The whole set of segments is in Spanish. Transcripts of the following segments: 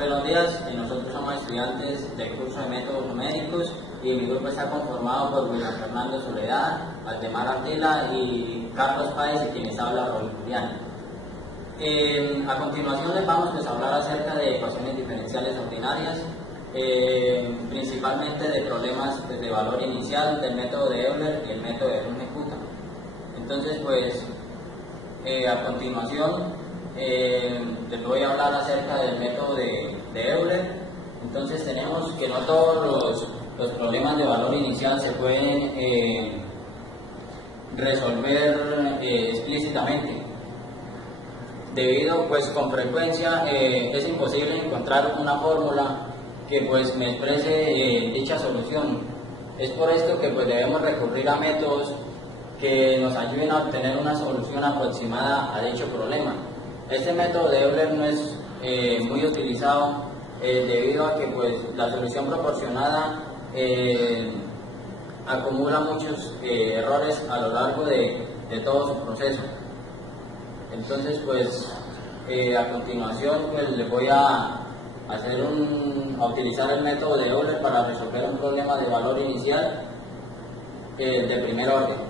Buenos días, nosotros somos estudiantes del curso de métodos numéricos y mi grupo está conformado por William Fernando Soledad, Valdemar Ardila y Carlos Páez, y quienes habla Raúl Julián. A continuación les vamos a hablar acerca de ecuaciones diferenciales ordinarias, principalmente de problemas de valor inicial del método de Euler y el método de Runge-Kutta. Entonces, a continuación les voy a hablar acerca del método de Euler. Entonces tenemos que no todos los problemas de valor inicial se pueden resolver explícitamente, debido con frecuencia es imposible encontrar una fórmula que me exprese dicha solución. Es por esto que debemos recurrir a métodos que nos ayuden a obtener una solución aproximada a dicho problema. Este método de Euler no es muy utilizado debido a que la solución proporcionada acumula muchos errores a lo largo de todo su proceso. Entonces, a continuación les voy a utilizar el método de Euler para resolver un problema de valor inicial de primer orden.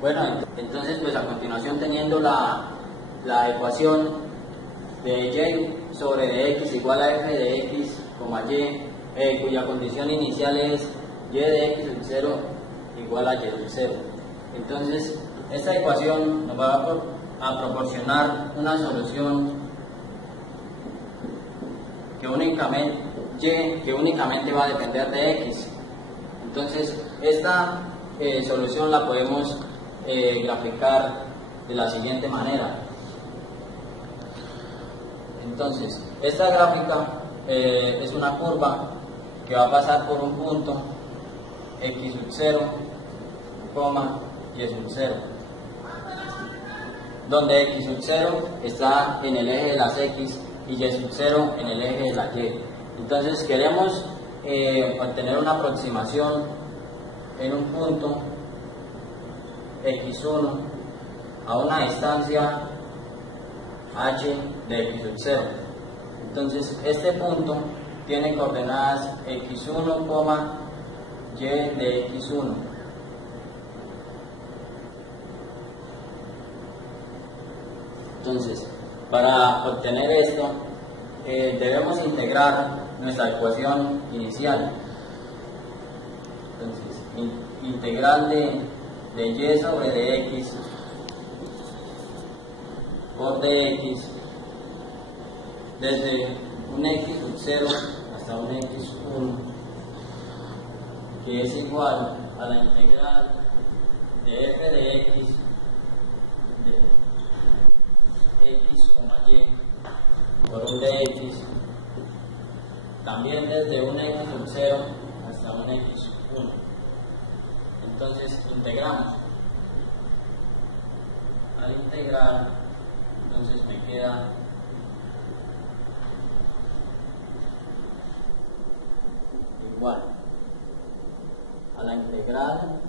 Bueno, entonces a continuación, teniendo la ecuación de y sobre dx igual a f de x, y, cuya condición inicial es y de x sub 0 igual a y sub 0. Entonces, esta ecuación nos va a proporcionar una solución que únicamente va a depender de x. Entonces, esta solución la podemos graficar de la siguiente manera. Entonces, esta gráfica es una curva que va a pasar por un punto x sub 0, y sub 0, donde x sub 0 está en el eje de las x y y sub 0 en el eje de la y. Entonces queremos obtener una aproximación en un punto x1 a una distancia h de x sub 0. Entonces este punto tiene coordenadas x1, y de x1. Entonces, para obtener esto, debemos integrar nuestra ecuación inicial. Entonces, integral de y sobre dx por dx desde un x sub 0 hasta un x1, que es igual a la integral de f de x de x, y por un dx, también desde un x sub 0 hasta un x1. Entonces integramos. Al integrar, entonces me queda igual a la integral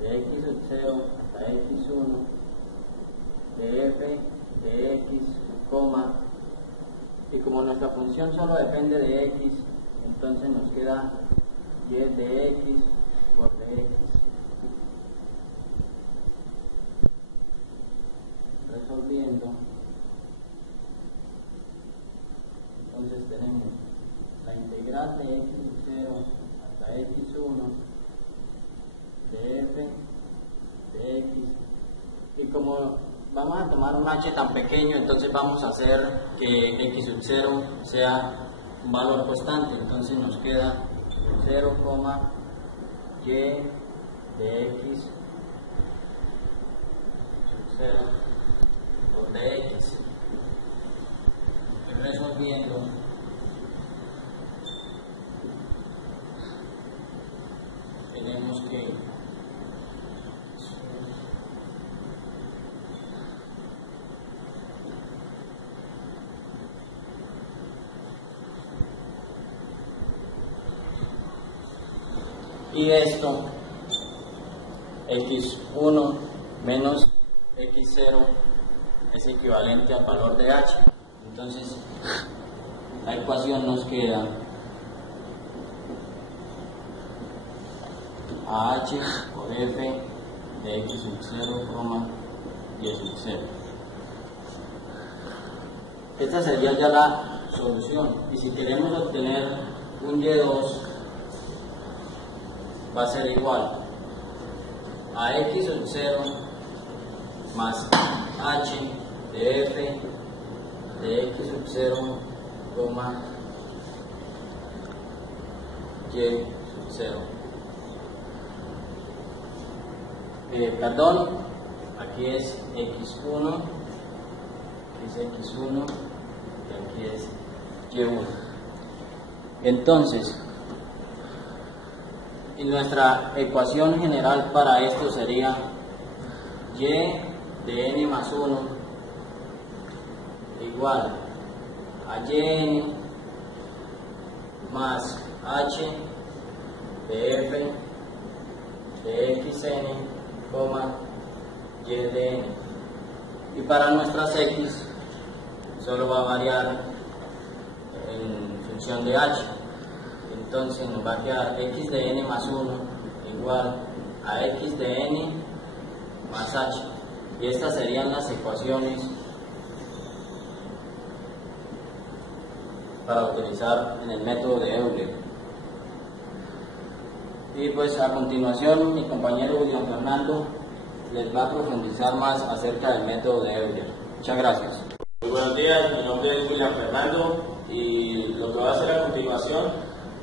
de x sub 0 hasta x1 de f de x, y como nuestra función solo depende de x, entonces nos queda y de x por dx. Resolviendo, entonces tenemos la integral de x sub 0 hasta x1 de f de x, y como vamos a tomar un h tan pequeño, entonces vamos a hacer que x sub 0 sea un valor constante. Entonces nos queda 0, y de x sub 0 por dx. Resolviendo, tenemos que y esto, x1 menos x0 es es equivalente al valor de h. Entonces, la ecuación nos queda AH por F de X sub 0, Y sub 0. Esta sería ya la solución. Y si queremos obtener un Y2, va a ser igual a X sub 0 más H de F de X sub 0, Y sub 0. Perdón, aquí es X1, aquí es X1 y aquí es Y1. Entonces, y nuestra ecuación general para esto sería Y de n más 1 igual a yn más h de f de xn, y de n. Y para nuestras x solo va a variar en función de h. Entonces nos va a quedar x de n más 1 igual a x de n más h. Y estas serían las ecuaciones para utilizar en el método de Euler. Y pues a continuación mi compañero William Fernando les va a profundizar más acerca del método de Euler. Muchas gracias. Muy buenos días, mi nombre es William Fernando y lo que voy a hacer a continuación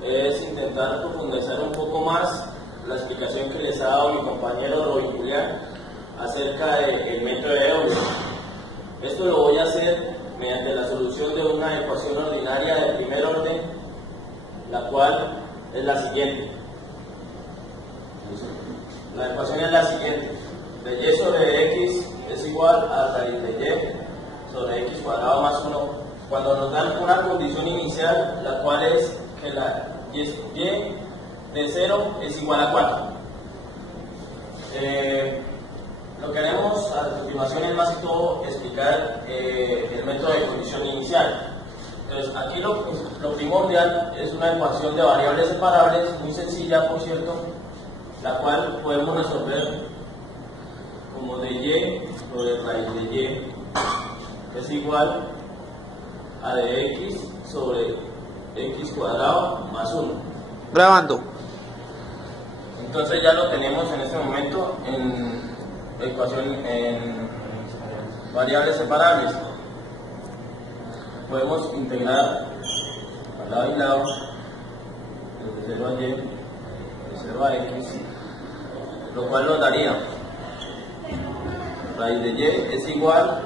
es intentar profundizar un poco más la explicación que les ha dado mi compañero Robin Julián acerca del método de Euler. Esto lo voy a hacer mediante la solución de una ecuación ordinaria de primer orden, la cual es la siguiente. La ecuación es la siguiente: de y sobre x es igual a raíz de y sobre x cuadrado más 1, cuando nos dan una condición inicial, la cual es que la y de 0 es igual a 4. Lo que haremos a continuación es más que todo explicar el método de condición inicial. Entonces, aquí lo primordial es una ecuación de variables separables, muy sencilla por cierto, la cual podemos resolver como de y sobre raíz de y es igual a de x sobre x cuadrado más 1. Grabando. Entonces ya lo tenemos en este momento en ecuación en variables separables. Podemos integrar al lado y lado desde 0 a y, de 0 a x, lo cual nos daría raíz de y es igual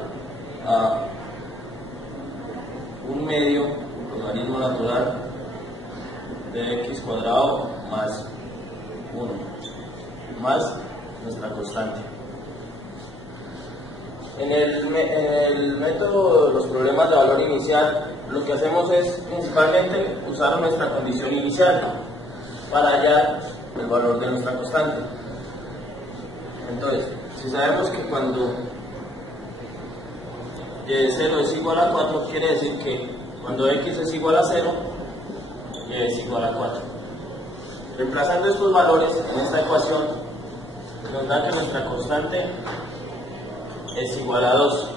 a 1 medio logaritmo natural de x cuadrado más 1 más nuestra constante. En el método de los problemas de valor inicial, lo que hacemos es principalmente usar nuestra condición inicial para hallar el valor de nuestra constante. Entonces, si sabemos que cuando y de 0 es igual a 4, quiere decir que cuando x es igual a 0, y es igual a 4. Reemplazando estos valores en esta ecuación, nos da que nuestra constante es igual a 2,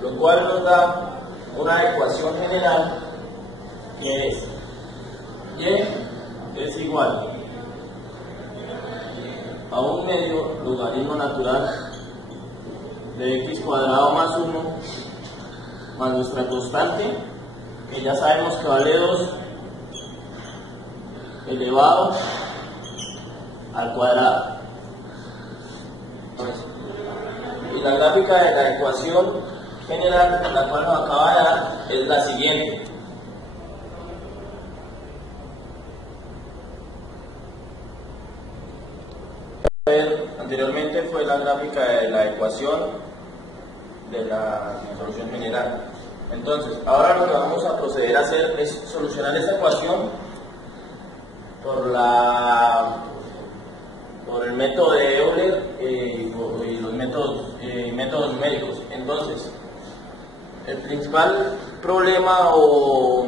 lo cual nos da una ecuación general que es y es igual a 1 medio logaritmo natural de x cuadrado más 1 más nuestra constante, que ya sabemos que vale 2 elevado al cuadrado. Y la gráfica de la ecuación general, la cual nos acaba de dar, es la siguiente. Anteriormente fue la gráfica de la ecuación de la solución general. Entonces, ahora lo que vamos a proceder a hacer es solucionar esta ecuación por por el método de Euler y los métodos numéricos. Entonces, el principal problema o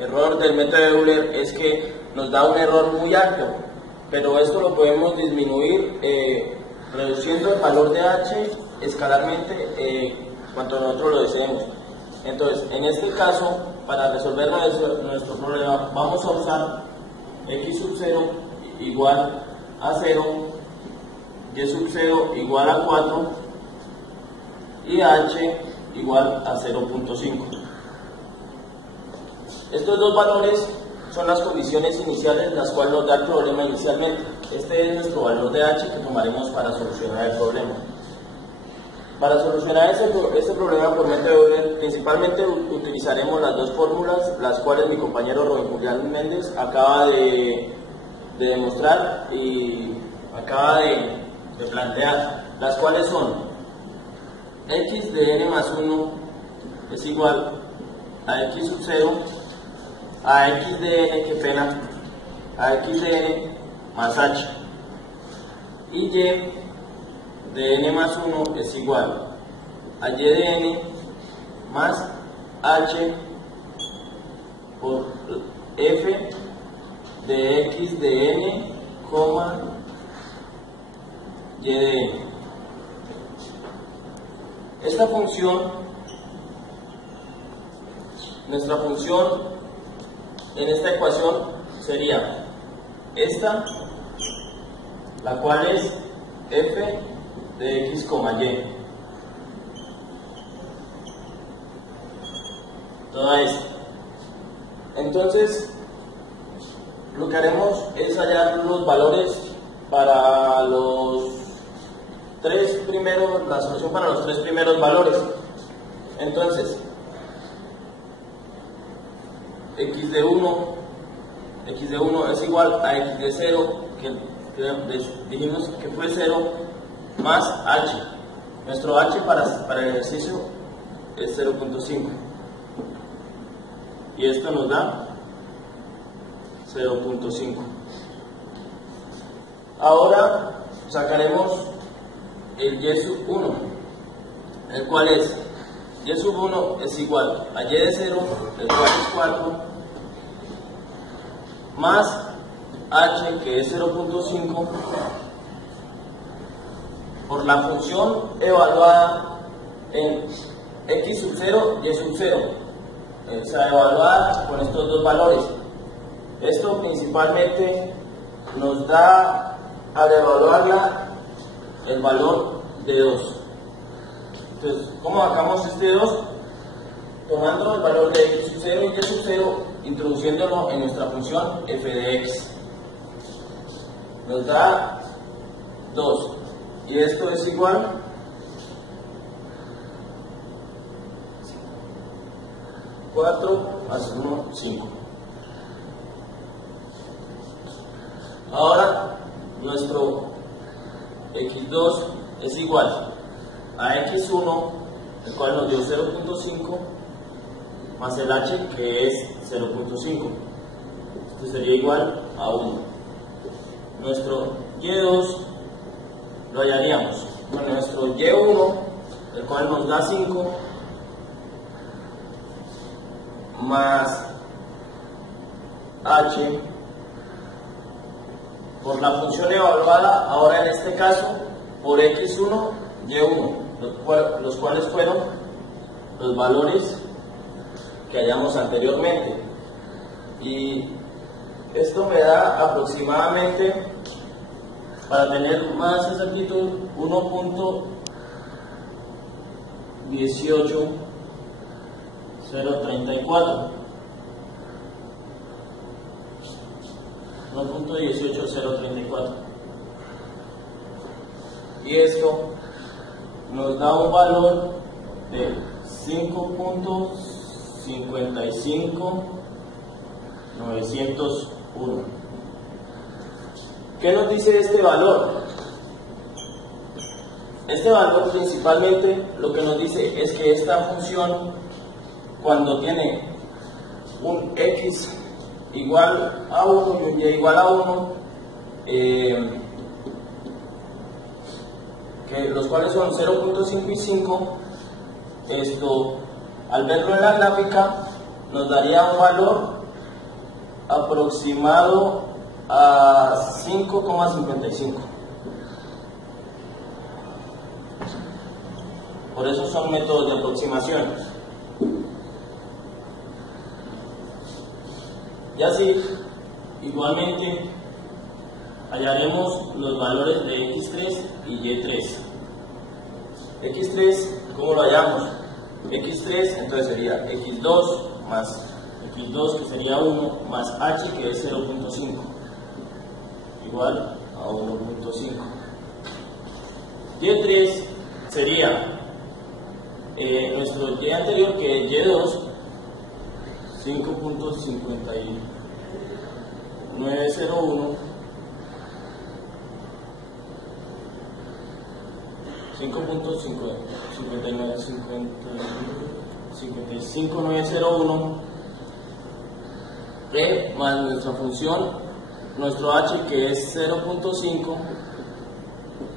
error del método de Euler es que nos da un error muy alto, pero esto lo podemos disminuir reduciendo el valor de h escalarmente cuanto nosotros lo deseemos. Entonces, en este caso, para resolver nuestro problema, vamos a usar x sub 0 igual a 0, y sub 0 igual a 4 y h igual a 0.5. Estos dos valores son las condiciones iniciales las cuales nos da el problema inicialmente. Este es nuestro valor de h que tomaremos para solucionar el problema. Para solucionar este problema por método de Euler, principalmente utilizaremos las dos fórmulas, las cuales mi compañero Rubén Julián Méndez acaba de demostrar y acaba de plantear, las cuales son x de n más 1 es igual a x sub 0 a x de n, que pena, a x de n más h, y y de n más 1 es igual a y de n más h por f de x de n, y de n. Esta función, nuestra función en esta ecuación sería esta, la cual es f de x, y. Toda esta. Entonces, lo que haremos es hallar los valores para los tres primeros, la solución para los tres primeros valores. Entonces, x de 1 es igual a x de 0, que dijimos que fue 0, más h. Nuestro h para el ejercicio es 0.5. Y esto nos da 0.5. Ahora sacaremos el y sub 1, el cual es y sub 1 es igual a y de 0, el cual es 4, más h, que es 0.5, por la función evaluada en x sub 0 y sub 0, o sea, evaluada con estos dos valores. Esto principalmente nos da, al evaluarla, el valor de 2. Entonces, ¿cómo sacamos este 2? Tomando el valor de x sub 0 y y sub 0, introduciéndolo en nuestra función f de x. Nos da 2. Y esto es igual a 4 más 1, 5. Ahora, nuestro x2 es igual a x1, el cual nos dio 0.5, más el h, que es 0.5. Esto sería igual a 1. Nuestro y2 lo hallaríamos con nuestro y1, el cual nos da 5, más h por la función evaluada, ahora en este caso, por x1, y1, los cuales fueron los valores que hallamos anteriormente. Y esto me da aproximadamente, para tener más exactitud, 1.18034. 1.18034. Y esto nos da un valor de 5.55901. ¿Qué nos dice este valor? Este valor principalmente lo que nos dice es que esta función, cuando tiene un x igual a 1 y un y igual a 1, los cuales son 0.5 y 5. Esto, al verlo en la gráfica, nos daría un valor aproximado a 5,55. Por eso son métodos de aproximación. Y así, igualmente, hallaremos los valores de x3 y y3. x3, ¿cómo lo hallamos? x3 entonces sería x2 más x2, que sería 1, más h, que es 0.5, igual a 1.5. y3 sería nuestro y anterior, que es y2, 5.5901, 5.55901 más nuestra función, nuestro h, que es 0.5,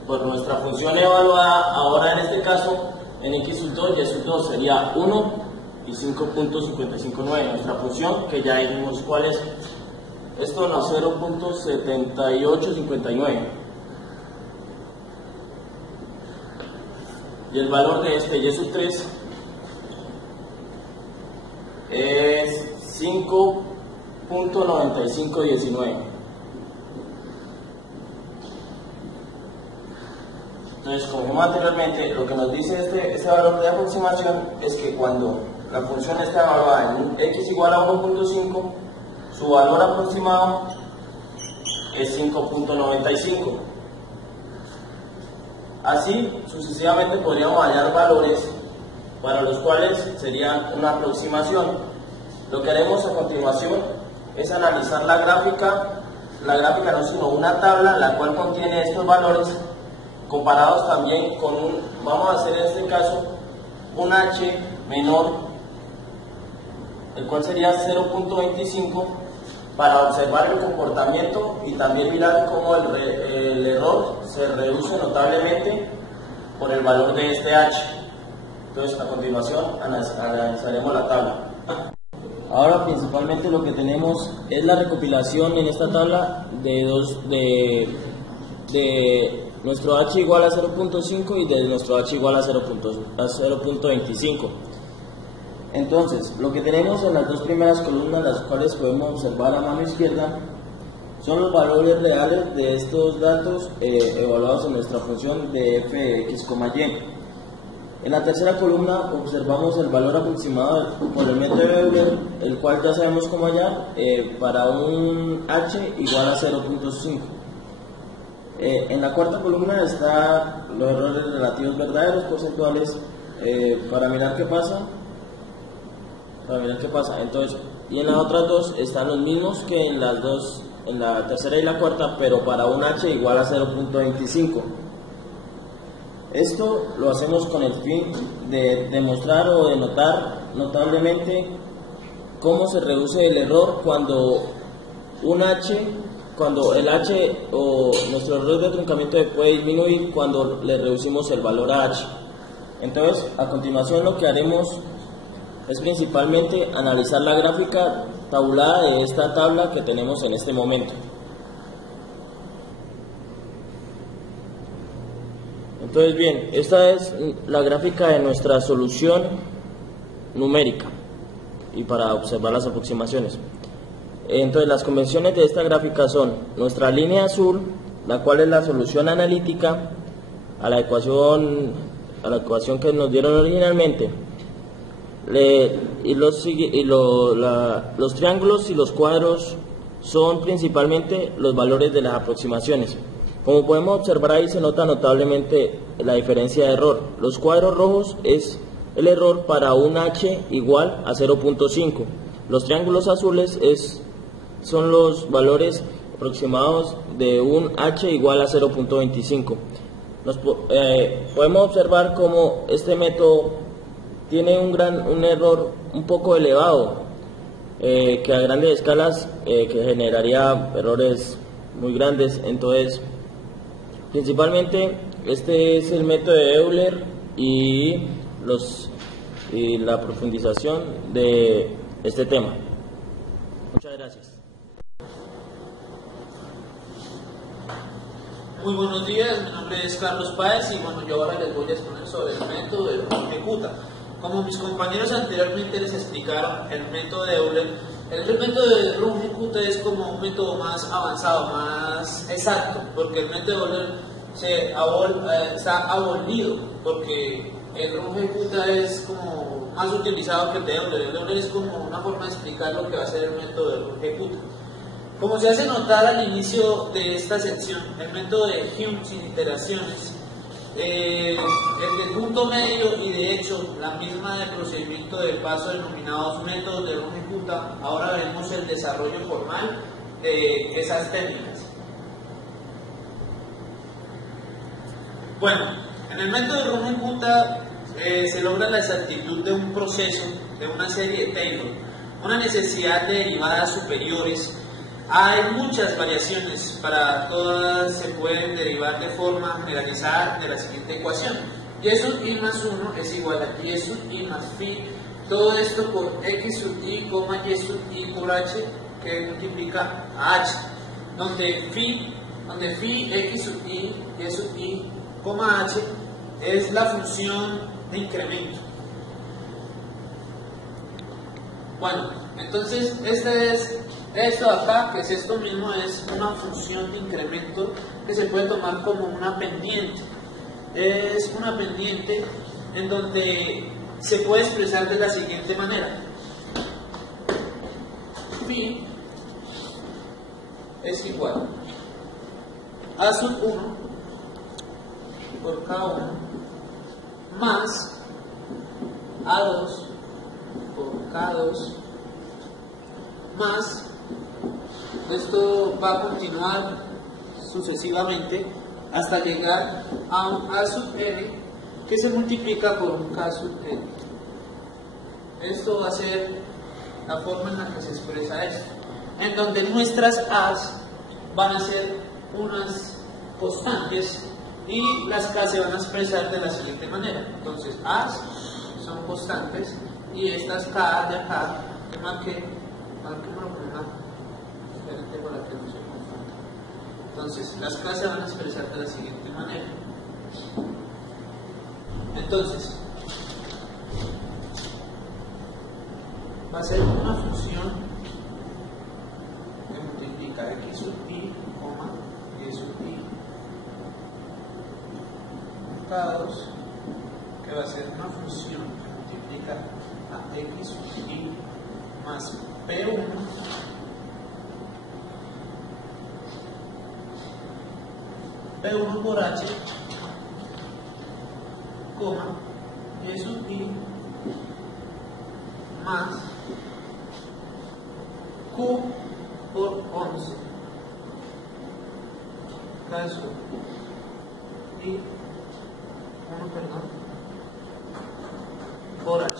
por nuestra función evaluada ahora en este caso en x sub 2 y y sub 2 sería 1 y 5.559, nuestra función, que ya dijimos cuál es. Esto no, 0.7859. Y el valor de este y sub 3 es 5.9519. Entonces, como anteriormente, lo que nos dice este valor de aproximación es que cuando la función está evaluada en x igual a 1.5, su valor aproximado es 5.95. Así, sucesivamente podríamos hallar valores para los cuales sería una aproximación. Lo que haremos a continuación es analizar la gráfica no, sino una tabla la cual contiene estos valores, comparados también con vamos a hacer en este caso un h menor, el cual sería 0.25, para observar el comportamiento y también mirar cómo el error se reduce notablemente por el valor de este h. Entonces, a continuación analizaremos la tabla. Ahora principalmente lo que tenemos es la recopilación en esta tabla de nuestro h igual a 0.5 y de nuestro h igual a 0.25. Entonces, lo que tenemos en las dos primeras columnas, las cuales podemos observar a mano izquierda, son los valores reales de estos datos evaluados en nuestra función de f de x, y. En la tercera columna observamos el valor aproximado por el método de Euler, el cual ya sabemos cómo hallar para un h igual a 0.5. En la cuarta columna están los errores relativos verdaderos porcentuales, para mirar qué pasa. Entonces, y en las otras dos están los mismos que en las dos, en la tercera y la cuarta, pero para un h igual a 0.25. Esto lo hacemos con el fin de demostrar o de notar notablemente cómo se reduce el error cuando el h o nuestro error de truncamiento puede disminuir cuando le reducimos el valor a h. Entonces, a continuación lo que haremos es principalmente analizar la gráfica tabulada de esta tabla que tenemos en este momento. Entonces, bien, esta es la gráfica de nuestra solución numérica y para observar las aproximaciones. Entonces, las convenciones de esta gráfica son nuestra línea azul, la cual es la solución analítica a la ecuación que nos dieron originalmente. Los triángulos y los cuadros son principalmente los valores de las aproximaciones. Como podemos observar ahí, se nota notablemente la diferencia de error. Los cuadros rojos es el error para un h igual a 0.5. Los triángulos azules son los valores aproximados de un h igual a 0.25. Podemos observar cómo este método tiene un error un poco elevado, que a grandes escalas que generaría errores muy grandes. Entonces, principalmente este es el método de Euler y la profundización de este tema. Muchas gracias. Muy buenos días, mi nombre es Carlos Páez y bueno, yo ahora les voy a exponer sobre el método de Ejecuta. Como mis compañeros anteriormente les explicaron, el método de Euler, el método de Ejecuta es como un método más avanzado, más exacto, porque el método de Euler está abolido, porque el Ejecuta es como más utilizado que el de Euler. El Euler es como una forma de explicar lo que va a ser el método de Ejecuta. Como se hace notar al inicio de esta sección, el método de Hume sin iteraciones, el del punto medio y de hecho la misma del procedimiento de paso denominados métodos de Ejecuta, ahora veremos el desarrollo formal de esas técnicas. Bueno, en el método de Ejecuta se logra la exactitud de un proceso, de una serie de Taylor, una necesidad de derivadas superiores. Hay muchas variaciones, para todas se pueden derivar de forma generalizada de la siguiente ecuación. Y sub i más 1 es igual a y sub i más phi, todo esto por x sub i, y sub i por h, que multiplica a h, donde phi x sub i, y sub i, h es la función de incremento. Bueno, entonces esto de acá, que es esto mismo, es una función de incremento que se puede tomar como una pendiente. Es una pendiente en donde se puede expresar de la siguiente manera. Phi es igual a sub 1 por K1 más A2 por K2 más, esto va a continuar sucesivamente hasta llegar a un A sub n que se multiplica por un K sub n. Esto va a ser la forma en la que se expresa esto, en donde nuestras A's van a ser unas constantes y las K se van a expresar de la siguiente manera. Entonces A's son constantes y estas K de acá, que marqué, entonces las K se van a expresar de la siguiente manera. Entonces va a ser una función que multiplica x sub i, y sub i K2, que va a ser una función que multiplica a x sub i más P1 por H, y sub i más Q por 11, caso i 1, por H.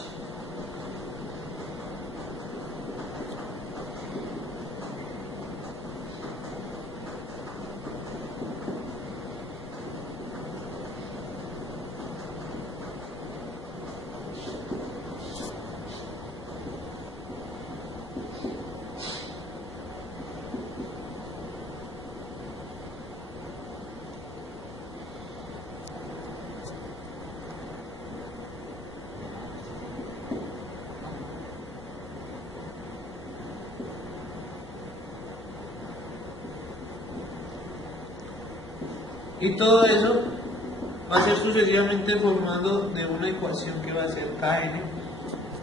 Y todo eso va a ser sucesivamente formando de una ecuación que va a ser Kn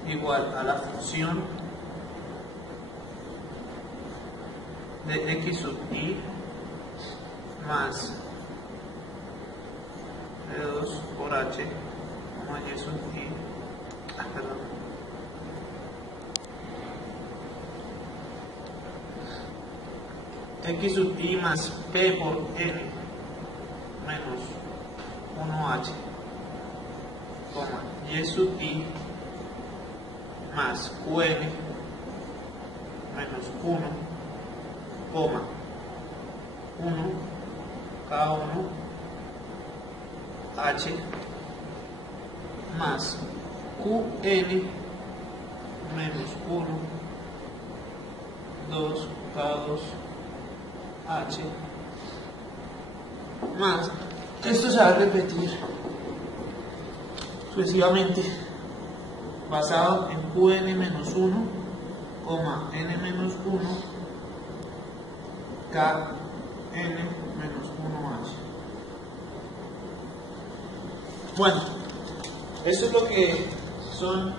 igual a la función de x sub i más P2 por h, y sub i, x sub i más p por n menos 1h, y sub i más qn menos 1, K1 H más Qn menos 1, 2, K2 H más, esto se va a repetir sucesivamente basado en Qn menos 1, n menos 1, Kn menos 1H. Bueno, eso es lo que son,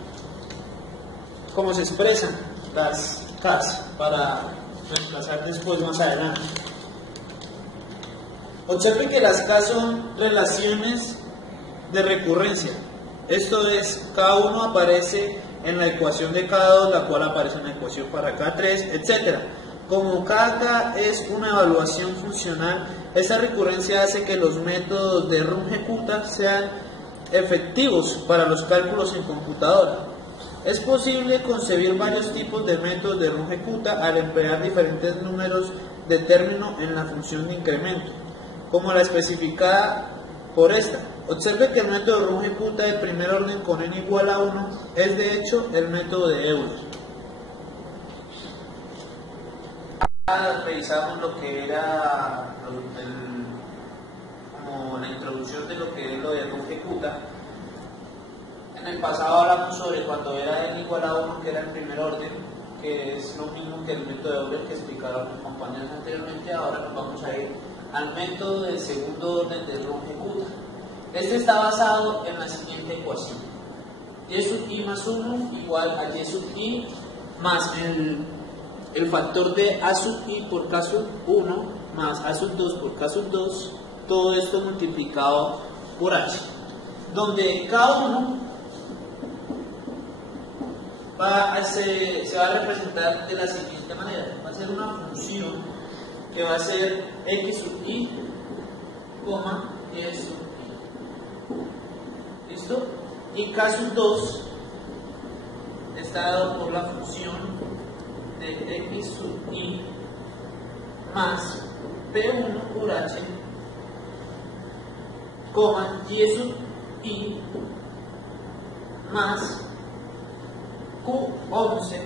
como se expresan las Ks para reemplazar después más adelante. Observen que las K son relaciones de recurrencia. Esto es, K1 aparece en la ecuación de K2, la cual aparece en la ecuación para K3, etc. Como cada K es una evaluación funcional, esa recurrencia hace que los métodos de Runge-Kutta sean efectivos para los cálculos en computadora. Es posible concebir varios tipos de métodos de Runge-Kutta al emplear diferentes números de término en la función de incremento, como la especificada por esta. Observe que el método de Runge-Kutta de primer orden con n igual a 1 es de hecho el método de Euler. Revisamos lo que era como la introducción de lo que es lo de Runge-Kutta. En el pasado hablamos sobre cuando era n igual a 1, que era el primer orden, que es lo mismo que el método de Euler que explicaron mis compañeros anteriormente. Ahora nos vamos a ir al método del segundo orden de Runge-Kutta. Este está basado en la siguiente ecuación: y sub i más 1 igual a y sub i más el factor de a sub i por k sub 1 más a sub 2 por k sub 2, todo esto multiplicado por h, donde k1 se va a representar de la siguiente manera: va a ser una función que va a ser x sub i, y sub i. ¿Listo? Y k sub 2 está dado por la función de x sub i más p1 por h, y sub i más q11,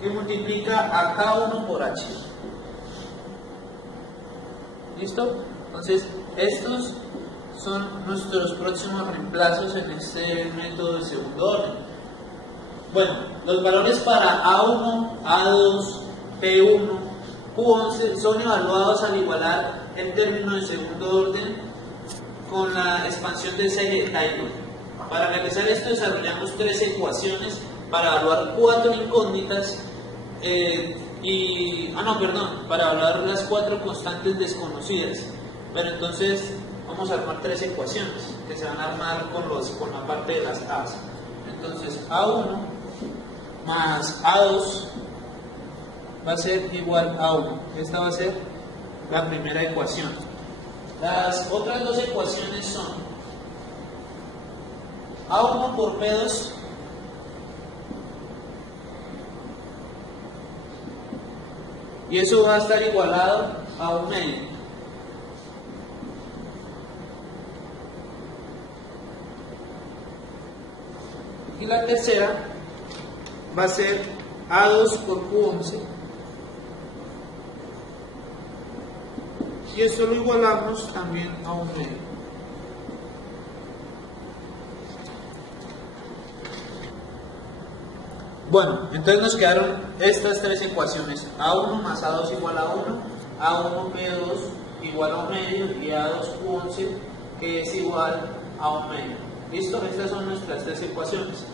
que multiplica a k1 por h. ¿Listo? Entonces, estos son nuestros próximos reemplazos en este método de segundo orden. Bueno, los valores para A1, A2, P1, Q11 son evaluados al igualar el término de segundo orden con la expansión de serie de Taylor. Para realizar esto desarrollamos tres ecuaciones para evaluar cuatro incógnitas para evaluar las cuatro constantes desconocidas. Pero entonces vamos a armar tres ecuaciones que se van a armar con la parte de las A's. Entonces A1 más A2 va a ser igual a 1. Esta va a ser la primera ecuación. Las otras dos ecuaciones son A1 por P2 y eso va a estar igualado a 1 medio. Y la tercera va a ser A2 por Q11 y eso lo igualamos también a 1 medio. Bueno, entonces nos quedaron estas tres ecuaciones: A1 más A2 igual a 1, A1 P2 igual a 1 medio y A2 Q11 que es igual a 1 medio. ¿Listo? Estas son nuestras tres ecuaciones.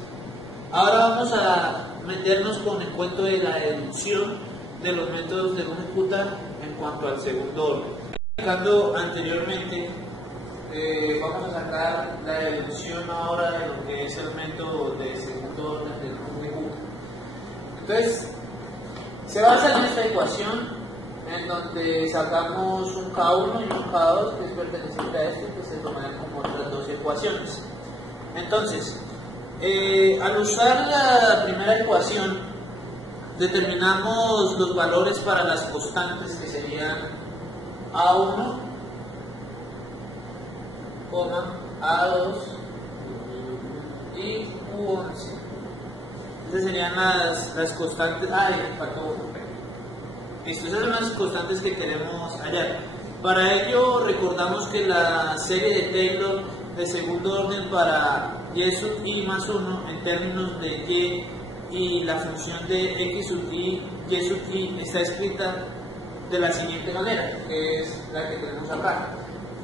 Ahora vamos a meternos con el cuento de la deducción de los métodos de Runge-Kutta en cuanto al segundo orden. Explicando anteriormente, vamos a sacar la deducción ahora de lo que es el método de segundo orden de Runge-Kutta. Entonces, se basa en esta ecuación en donde sacamos un K1 y un K2 que es perteneciente a este, que se toman como otras dos ecuaciones. Entonces, al usar la primera ecuación, determinamos los valores para las constantes que serían A1, A2 y Q11. Esas serían las constantes. Listo, esas son las constantes que queremos hallar. Para ello recordamos que la serie de Taylor de segundo orden para y sub i más 1 en términos de y y la función de x sub i, y sub i está escrita de la siguiente manera, que es la que tenemos acá.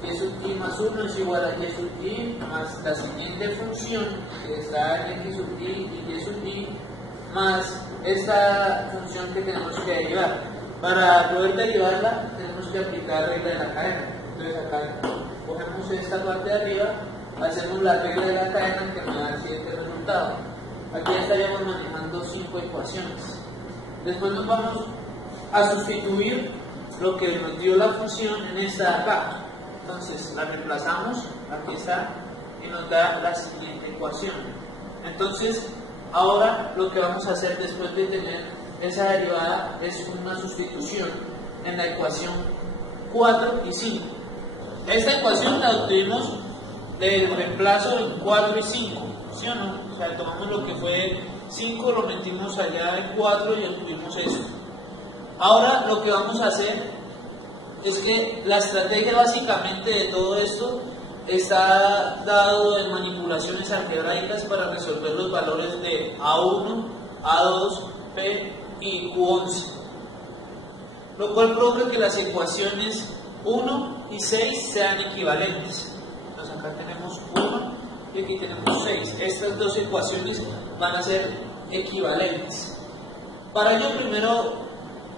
Y sub i más 1 es igual a y sub i más la siguiente función que está en x sub i y y sub i más esta función que tenemos que derivar. Para poder derivarla tenemos que aplicar regla de la cadena. Entonces acá cogemos esta parte de arriba, hacemos la regla de la cadena que me da el siguiente resultado. Aquí ya estaríamos manejando 5 ecuaciones. Después nos vamos a sustituir lo que nos dio la función en esta de acá. Entonces la reemplazamos, aquí está, y nos da la siguiente ecuación. Entonces ahora lo que vamos a hacer después de tener esa derivada es una sustitución en la ecuación 4 y 5. Esta ecuación la obtuvimos del reemplazo en 4 y 5, ¿sí o no? O sea, tomamos lo que fue 5, lo metimos allá en 4 y obtuvimos eso. Ahora lo que vamos a hacer es que la estrategia básicamente de todo esto está dado en manipulaciones algebraicas para resolver los valores de A1, A2, P y Q11, lo cual provoca que las ecuaciones 1 y 6 sean equivalentes. Entonces acá tenemos 1 y aquí tenemos 6. Estas dos ecuaciones van a ser equivalentes. Para ello primero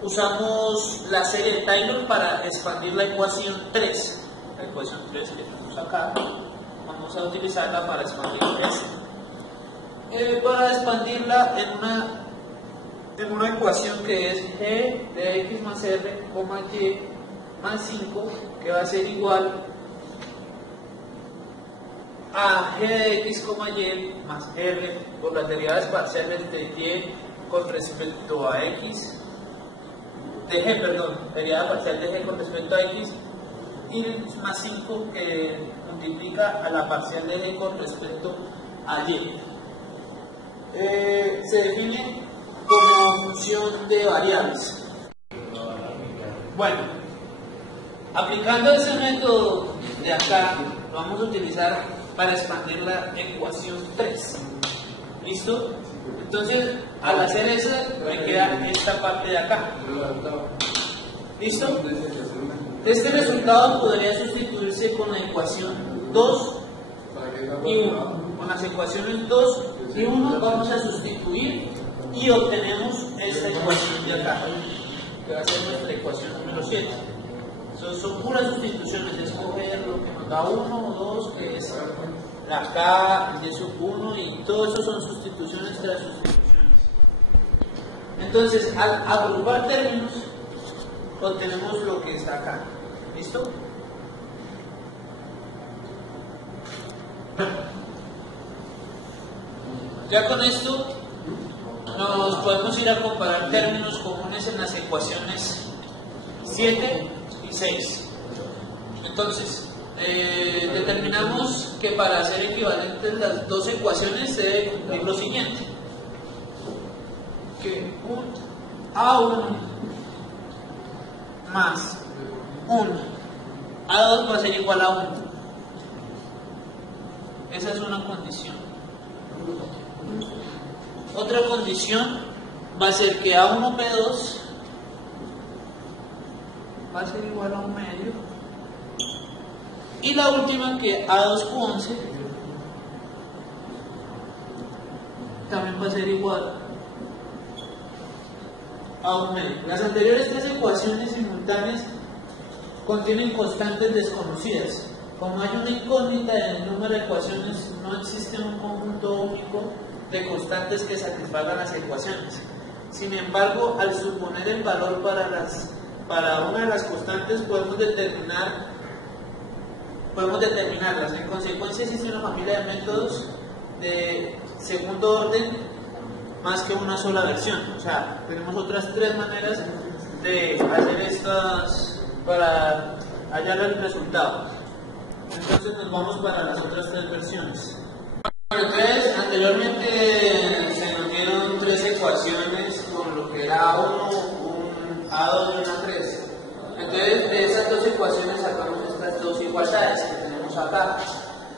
usamos la serie de Taylor para expandir la ecuación 3. La ecuación 3 que tenemos acá, vamos a utilizarla para expandir esta. Para expandirla en una ecuación que es g de x más r, y más 5, que va a ser igual a g de x, y más r por las derivadas parciales de y con respecto a x, derivada parcial de g con respecto a x, y más 5 que multiplica a la parcial de g con respecto a y. Se define como función de variables. Bueno, aplicando ese método de acá, lo vamos a utilizar para expandir la ecuación 3. ¿Listo? Entonces, al hacer eso, me queda esta parte de acá. ¿Listo? Este resultado podría sustituirse con la ecuación 2 y 1. Con las ecuaciones 2 y 1 vamos a sustituir y obtenemos esta ecuación de acá, que va a ser nuestra ecuación número 7. Son puras sustituciones, escoger lo que nos da 1 o 2, que es la K, y sub 1, y todo eso son sustituciones tras sustituciones. Entonces, al agrupar términos, obtenemos lo que está acá. ¿Listo? Ya con esto nos podemos ir a comparar términos comunes en las ecuaciones 7 y 6. Entonces, determinamos que para ser equivalentes las dos ecuaciones se debe cumplir lo siguiente: que un A1 más un A2 va a ser igual a 1. Esa es una condición. Otra condición va a ser que A1P2 va a ser igual a 1 medio. Y la última, que A2Q11 también va a ser igual a 1 medio. Las anteriores tres ecuaciones simultáneas contienen constantes desconocidas. Como hay una incógnita en el número de ecuaciones, no existe un conjunto único de constantes que satisfagan las ecuaciones. Sin embargo, al suponer el valor para una de las constantes, podemos determinarlas. En consecuencia, existe una familia de métodos de segundo orden más que una sola versión. O sea, tenemos otras 3 maneras de hacer estas para hallar el resultado. Entonces nos vamos para las otras 3 versiones. Bueno, entonces anteriormente se nos dieron 3 ecuaciones con lo que era A1, un A2 y una 3. Entonces de esas 2 ecuaciones sacamos estas 2 igualdades que tenemos acá.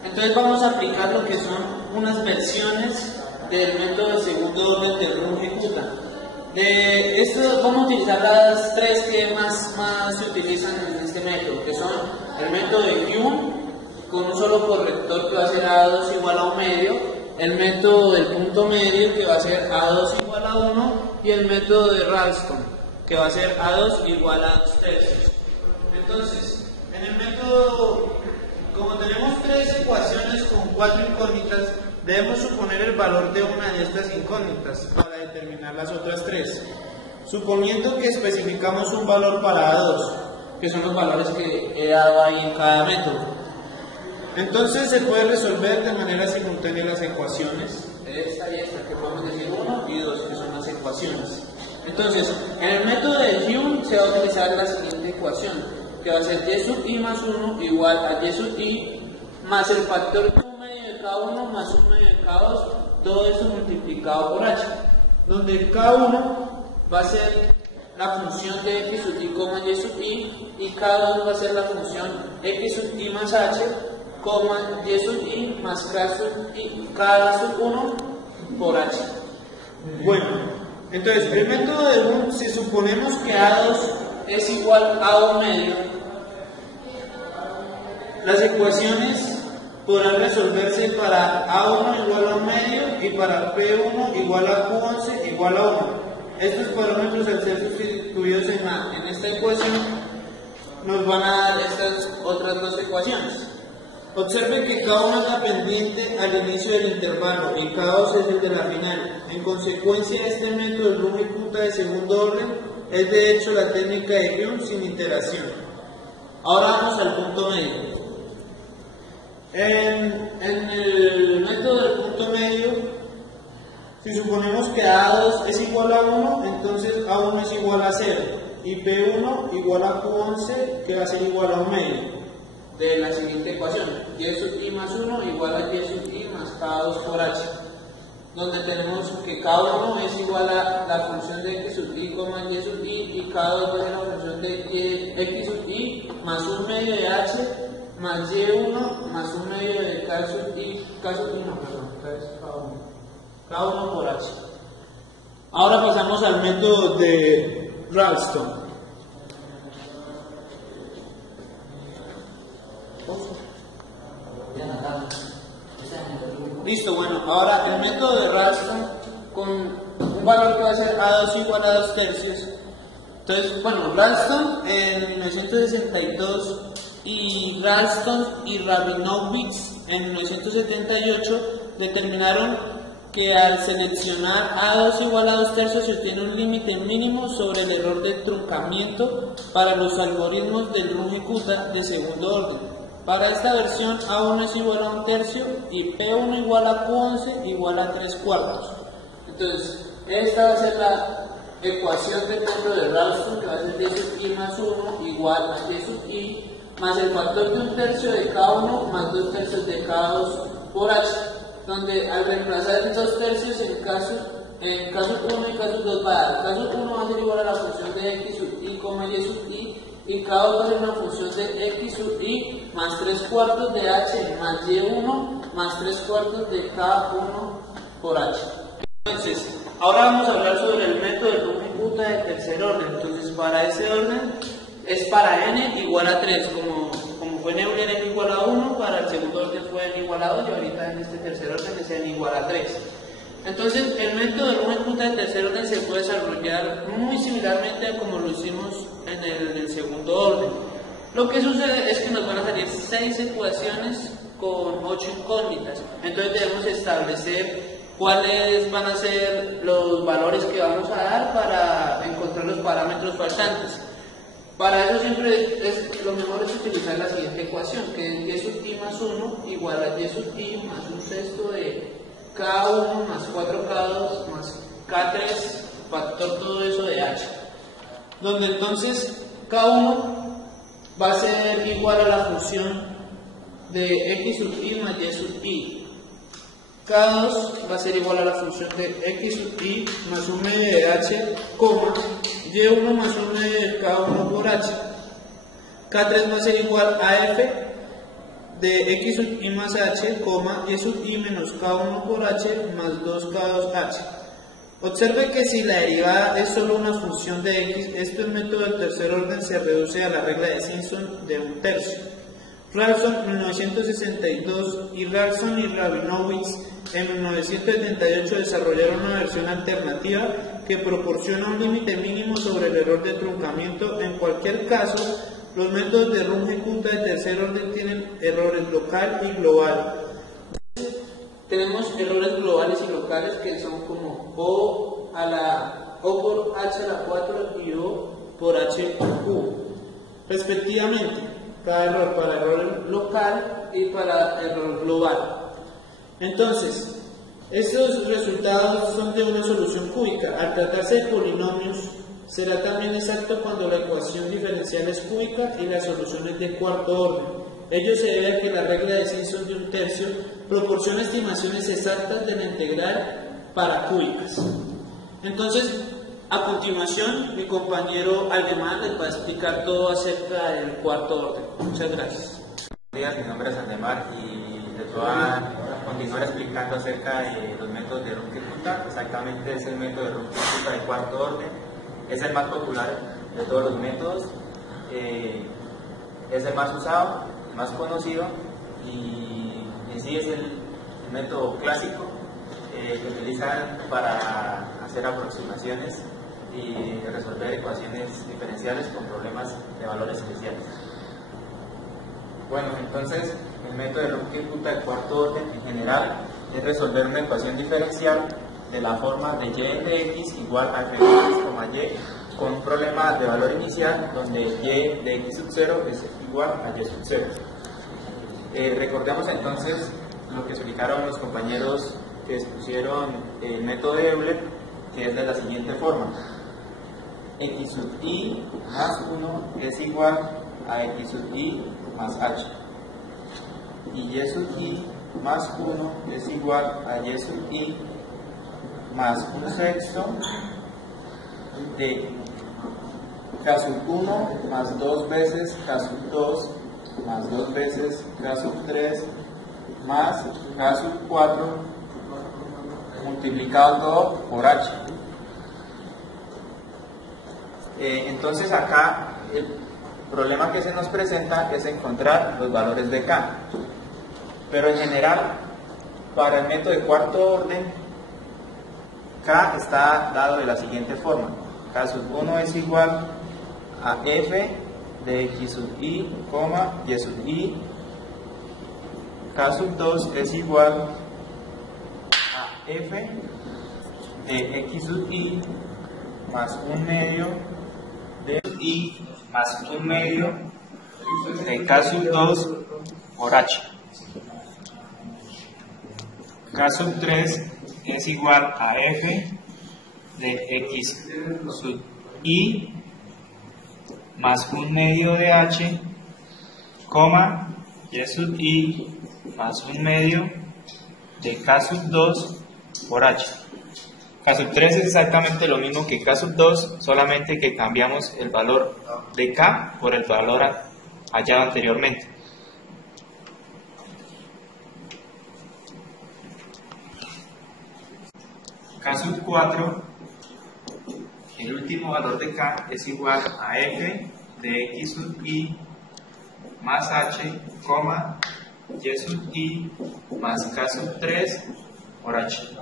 Entonces vamos a aplicar lo que son unas versiones del método de segundo orden del Runge Kutta. De esto vamos a utilizar las 3 que más se utilizan en este método, que son el método de Hume, con un solo corrector que va a ser A2 igual a 1 medio, el método del punto medio que va a ser A2 igual a 1 y el método de Ralston que va a ser A2 igual a 2 tercios. Entonces, en el método, como tenemos 3 ecuaciones con 4 incógnitas, debemos suponer el valor de una de estas incógnitas para determinar las otras 3. Suponiendo que especificamos un valor para A2, que son los valores que he dado ahí en cada método. Entonces se puede resolver de manera simultánea las ecuaciones, esta y esta, que podemos decir 1 y 2, que son las ecuaciones. Entonces, en el método de Hume se va a utilizar la siguiente ecuación, que va a ser y sub i más 1 igual a y sub i más el factor de 1 medio de K1 más 1 medio de K2, todo eso multiplicado por h, donde K1 va a ser la función de x sub i, y sub i, y K2 va a ser la función x sub i más h, y sub i más k sub 1 por h. Bueno, entonces el método de Hume, si suponemos que A2 es igual a 1 medio, las ecuaciones podrán resolverse para A1 igual a 1 medio y para P1 igual a Q11 igual a 1. Estos parámetros, al ser sustituidos en esta ecuación, nos van a dar estas otras 2 ecuaciones. Observe que K1 es la pendiente al inicio del intervalo y K2 es el de la final. En consecuencia, este método del Runge Kutta de segundo orden es de hecho la técnica de Hume sin iteración. Ahora vamos al punto medio. En el método del punto medio, si suponemos que A2 es igual a 1, entonces A1 es igual a 0 y P1 igual a Q11, que va a ser igual a 1 medio. De la siguiente ecuación, y sub i más 1 igual a y sub i más K2 por h, donde tenemos que K1 es igual a la función de x sub i, y sub i, y K2 es la función de x sub i más 1 medio de h más y1 más 1 medio de K sub i, K1 por h. Ahora pasamos al método de Ralston. Listo, bueno, ahora el método de Ralston con un valor que va a ser A2 igual a 2 tercios. Entonces, bueno, Ralston en 1962 y Ralston y Rabinowitz en 1978 determinaron que al seleccionar A2 igual a 2 tercios se obtiene un límite mínimo sobre el error de truncamiento para los algoritmos del Runge Kutta de segundo orden. Para esta versión A1 es igual a 1 tercio y P1 igual a Q11 igual a 3 cuartos. Entonces, esta va a ser la ecuación del método de Ralston, que va a ser y sub i más 1 igual a y sub i más el factor de 1 tercio de K1 más 2 tercios de K2 por h, donde al reemplazar el 2 tercios en caso 1 y caso 2 va a dar, caso 1 va a ser igual a la función de x sub i, y sub i, y K2 va a ser una función de x sub i más 3 cuartos de h más y1 más 3 cuartos de K1 por h. Entonces, ahora vamos a hablar sobre el método de Runge Kutta de tercer orden. Entonces, para ese orden es para n igual a 3, como fue en Euler n igual a 1, para el segundo orden fue n igual a 2 y ahorita en este tercer orden es n igual a 3. Entonces, el método de Runge Kutta de tercer orden se puede desarrollar muy similarmente a como lo hicimos en el segundo orden. Lo que sucede es que nos van a salir 6 ecuaciones con 8 incógnitas. Entonces debemos establecer cuáles van a ser los valores que vamos a dar para encontrar los parámetros faltantes. Para eso siempre lo mejor es utilizar la siguiente ecuación, que es y sub i más 1 igual a y sub i más un sexto de K1 más 4K2 más K3 factor todo eso de H, donde entonces K1 va a ser igual a la función de x sub i más y sub i. K2 va a ser igual a la función de x sub i más un medio de h, y1 más un medio de K1 por h. K3 va a ser igual a f de x sub i más h, y sub i menos K1 por h más 2K2h. Observe que si la derivada es solo una función de x, este método del tercer orden se reduce a la regla de Simpson de 1/3. Ralston 1962 y Ralston y Rabinowitz en 1978 desarrollaron una versión alternativa que proporciona un límite mínimo sobre el error de truncamiento. En cualquier caso, los métodos de Runge-Kutta de tercer orden tienen errores local y global. Tenemos errores globales y locales que son como O por H a la 4 y O por H Q, respectivamente, cada error para error local y para error global. Entonces, estos resultados son de una solución cúbica. Al tratarse de polinomios, será también exacto cuando la ecuación diferencial es cúbica y la solución es de cuarto orden. Ello se debe a que la regla de Simpson de 1/3 proporciona estimaciones exactas de la integral para cúbicas. Entonces, a continuación, mi compañero Aldemar les va a explicar todo acerca del cuarto orden. Muchas gracias. Buenos días, mi nombre es Aldemar y les voy a continuar explicando acerca de los métodos de Runge-Kutta. Exactamente es el método de Runge-Kutta de cuarto orden. Es el más popular de todos los métodos. Es el más usado, el más conocido y en sí es el método clásico que utilizan para hacer aproximaciones y resolver ecuaciones diferenciales con problemas de valores especiales. Bueno, entonces el método de Runge-Kutta de cuarto orden en general es resolver una ecuación diferencial de la forma de y de x igual a f de x, y con un problema de valor inicial donde y de x sub 0 es igual a y sub 0. Recordemos entonces lo que explicaron los compañeros que expusieron el método de Euler, que es de la siguiente forma: x sub i más 1 es igual a x sub i más h, y y sub i más 1 es igual a y sub i más un sexto de k sub 1 más 2 veces k sub 2 más 2 veces k sub 3 más k sub 4 multiplicado todo por h. Entonces acá el problema que se nos presenta es encontrar los valores de k, pero en general para el método de cuarto orden k está dado de la siguiente forma: k sub 1 es igual a f de x sub i, y sub i. K sub 2 es igual a f de x sub i más un medio de i más un medio de k sub 2 por h. K sub 3 es igual a f de x sub i más un medio de h, y sub i más un medio de k sub 2 por h. K sub 3 es exactamente lo mismo que K sub 2, solamente que cambiamos el valor de K por el valor hallado anteriormente. K sub 4, el último valor de K es igual a F de X sub I más H, Y sub I más K sub 3 por H.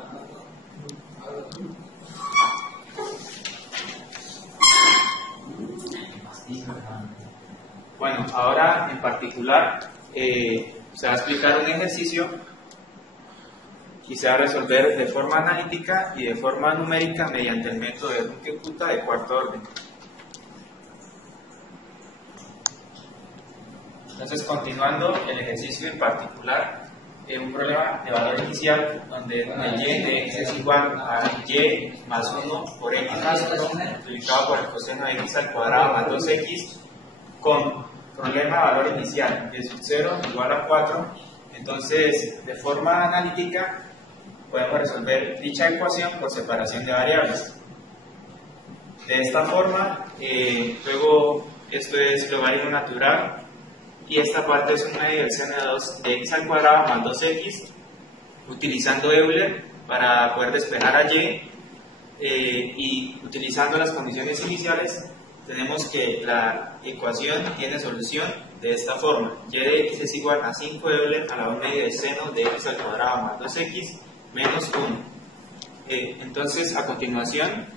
Bueno, ahora en particular se va a explicar un ejercicio y se va a resolver de forma analítica y de forma numérica mediante el método de Runge-Kutta de cuarto orden. Entonces, continuando el ejercicio en particular, un problema de valor inicial donde el y de x es igual a y más 1 por x multiplicado por el coseno de x al cuadrado más 2x con problema de valor inicial de sub 0 igual a 4. Entonces, de forma analítica, podemos resolver dicha ecuación por separación de variables. De esta forma, luego esto es logaritmo natural y esta parte es una división de 2 de x al cuadrado más 2x, utilizando Euler para poder despejar a y, y utilizando las condiciones iniciales, tenemos que la ecuación tiene solución de esta forma: y de x es igual a 5 Euler a la 1 media de seno de x al cuadrado más 2x menos 1. Entonces, a continuación,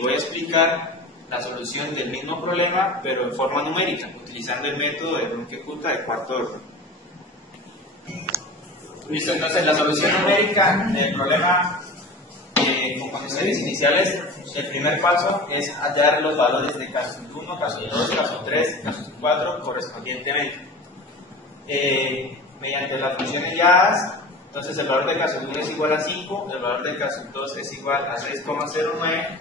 voy a explicar la solución del mismo problema, pero en forma numérica, utilizando el método de Runge-Kutta de cuarto orden. Listo, entonces la solución numérica del problema con condiciones iniciales, el primer paso es hallar los valores de caso 1, caso 2, caso 3, caso 4 correspondientemente. Mediante las funciones halladas, entonces el valor de caso 1 es igual a 5, el valor de caso 2 es igual a 6,09,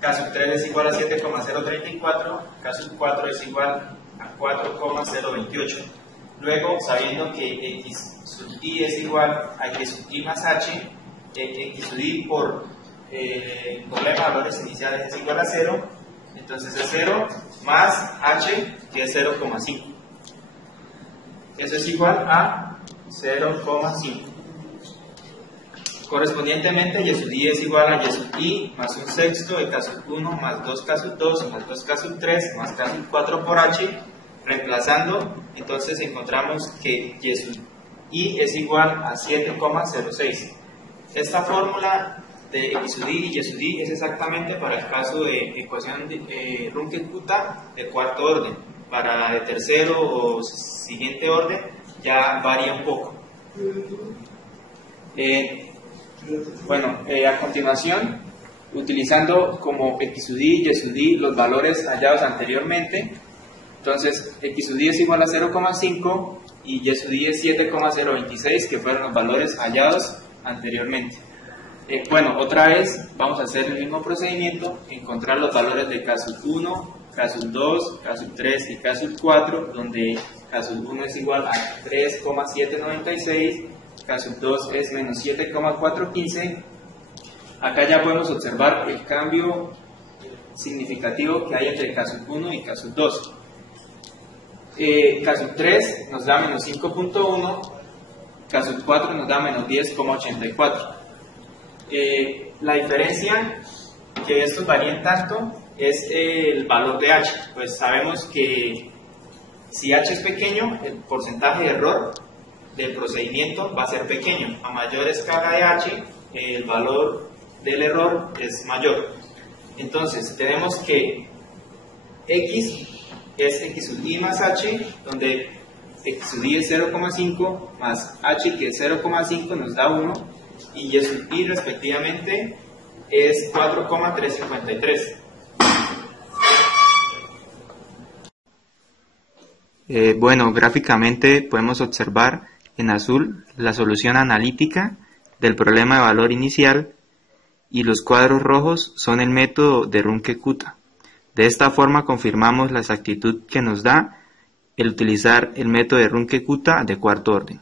caso 3 es igual a 7,034, caso 4 es igual a 4,028. Luego, sabiendo que x sub i es igual a y sub i más h, x sub i por problema de valores iniciales es igual a 0, entonces es 0 más h, que es 0,5. Eso es igual a 0,5. Correspondientemente, y sub i es igual a y sub i más un sexto de caso 1 más 2 caso 2 más 2 caso 3 más caso 4 por h. Reemplazando, entonces encontramos que y sub i es igual a 7,06. Esta fórmula de x sub i y y sub i es exactamente para el caso de ecuación de Runge-Kutta de cuarto orden. Para de tercero o siguiente orden ya varía un poco. A continuación, utilizando como x sub i y y sub i los valores hallados anteriormente, entonces x sub i es igual a 0,5 y y sub i es 7,026, que fueron los valores hallados anteriormente. Otra vez vamos a hacer el mismo procedimiento, encontrar los valores de caso 1, caso 2, caso 3 y caso 4, donde caso 1 es igual a 3,796, caso 2 es menos 7,415. Acá ya podemos observar el cambio significativo que hay entre caso 1 y caso 2. Caso 3 nos da menos 5,1, caso 4 nos da menos 10,84. La diferencia que estos varían tanto es el valor de h, pues sabemos que si h es pequeño, el porcentaje de error del procedimiento va a ser pequeño. A mayor escala de h, el valor del error es mayor. Entonces tenemos que x es x sub i más h, donde x sub i es 0,5 más h, que es 0,5, nos da 1, y y sub i respectivamente es 4,353. Gráficamente podemos observar en azul la solución analítica del problema de valor inicial y los cuadros rojos son el método de Runge-Kutta. De esta forma confirmamos la exactitud que nos da el utilizar el método de Runge-Kutta de cuarto orden.